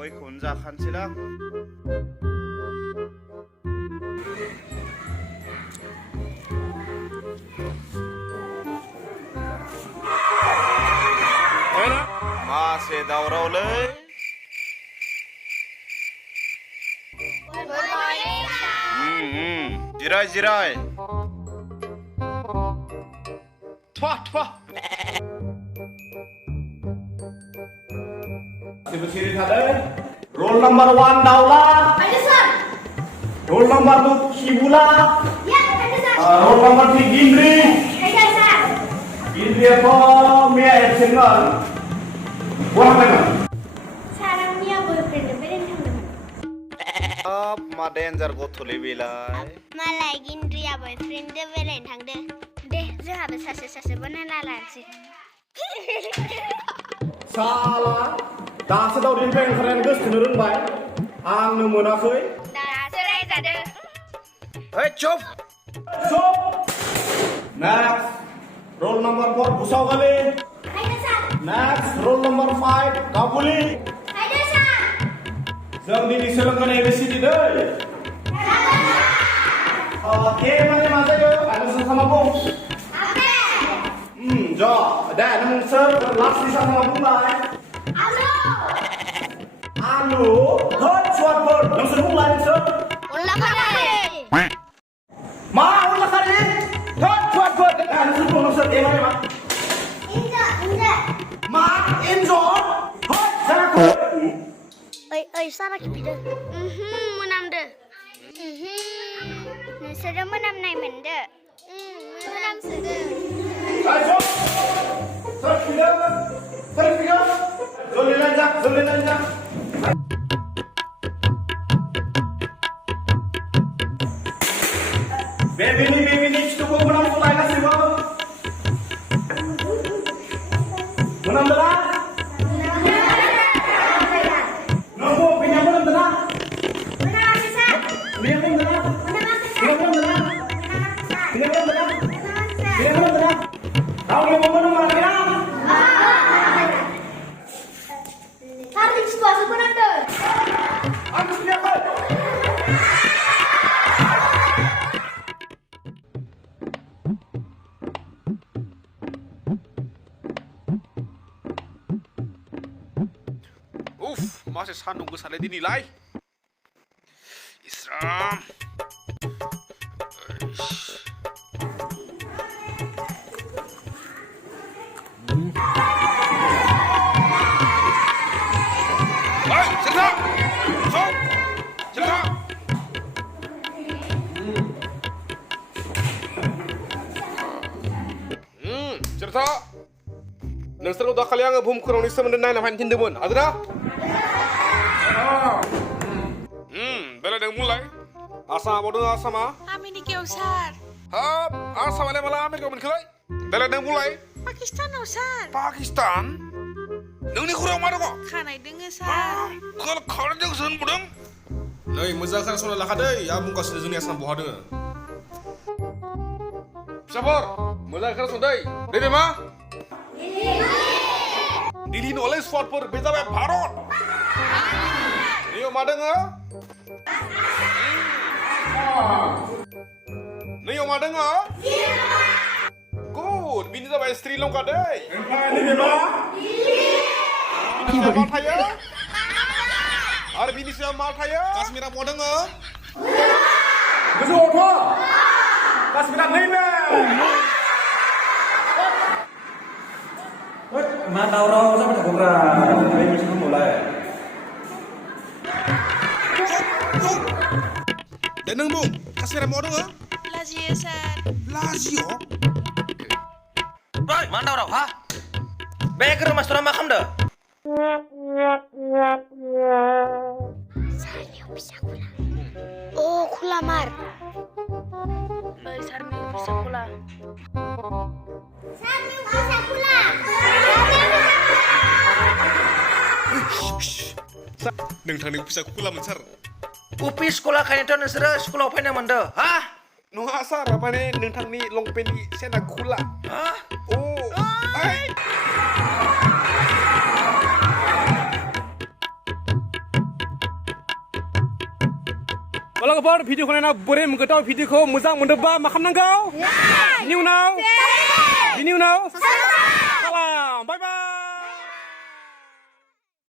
गयखौ जाखानोसैलां। मासे दावरावलै। जिराय जिराय। Sini tadi. Roll number 1 Daula. Ada sir. Roll number 2 Kibula. Ya, ada sir. Roll number 3 Gindri. Ada sir. Gindri apa Mia Edsingan? Buah apa? Sarang Mia boyfriend beren thangdोंमोन. मा डेन्जार गथ'लै बेलाय। मालाय गिन्द्रिया boyfriend बेरायनो थांदों। दे जोंहाबो सासे बानायना लानोसै। Salah. दासो दावदैनिफ्राय ओंखारनानै गोसोथोनो रोंबाय। आंनो मोनाखै। दासो रायजादों। Hey, चुप। चुप। Next. Roll number 4 Busawgali. Ada sir. Next. Roll number 5 Kabuli. Ada sir. जों दिनै सोलोंगोन ABCD दै। Oke, माने मा जायो? आरो जों खालामो। ज' दा नोंसोर लास्टनि सानाव बुंलाय। Anu, hot suapur, nungsur mulai nungsur. Ulah kari. Ma, ulah kari. Hot suapur, nungsur nungsur. Mana ma? Inja. Ma, injor. Hot suapur. Oi, sana kipide. Menamde. Nusura menamnai mende. Menam sudu. Ayo. Terpikir. Zoli lanjak. Baby ni cukup menang mulai nasi bang. Menang belah. Nombor pinjam menang belah. Pinjam belah. Kau yang mau menang mana? Karting situasi benar tuh. Aku sudah kau. Masih sandung besar dinilai. Isram. Cerita. Cerita. Nonsur udah kali yang ngebum kurang nisam mendenai nampak tindamun. Ada dah? Bela dah mulai. Asa bodoh asama. Kami ni Usar. Hap, asa malam malam kau menkelai. Bela dah mulai. Pakistan Usar. Pakistan. Nung ni kurang mana kok? Kanai dengar Sar. Kalau kau jangan sen bodong. Nei, muzakan soal lakadai. Ya muka sudah dunia asam buah dengar. Sabar, muzakan sudai. Dede mah? Dili knowledge for beza by Bharat. Niyo madeng ah? Niyo madeng ah? Good. Bini sa by Sri Lanka day. Dili ba? Bini sa Mathaya? Are bini sa Mathaya? Kashmir madeng ah? Gusto ko. Kashmir nila. Mà tao đâu sao mà cũng ra bên mình không một lời. Dan nung bung, Kashmir mau dong? Lazio Sar. Lazio. Rồi, mà đâu đâu hả? Bé ke rumah sudah makam dah. Saya bisa kulang. Oh, kulamar. sekolah. नोंथांनि फिसा खुलामोन सार उफि स्कुला खायनोथ' नोंसोरो स्कुलाव फैनो मोनदो हा नङा सार माने नोंथांनि लंपेन्टनि सेना खुला हा अ ओइ Kalau video kalian boleh mengetahui video ko moजां मोनदोंबा मा खालामनांगौ? बिनि उनाव? Salam. Bye bye.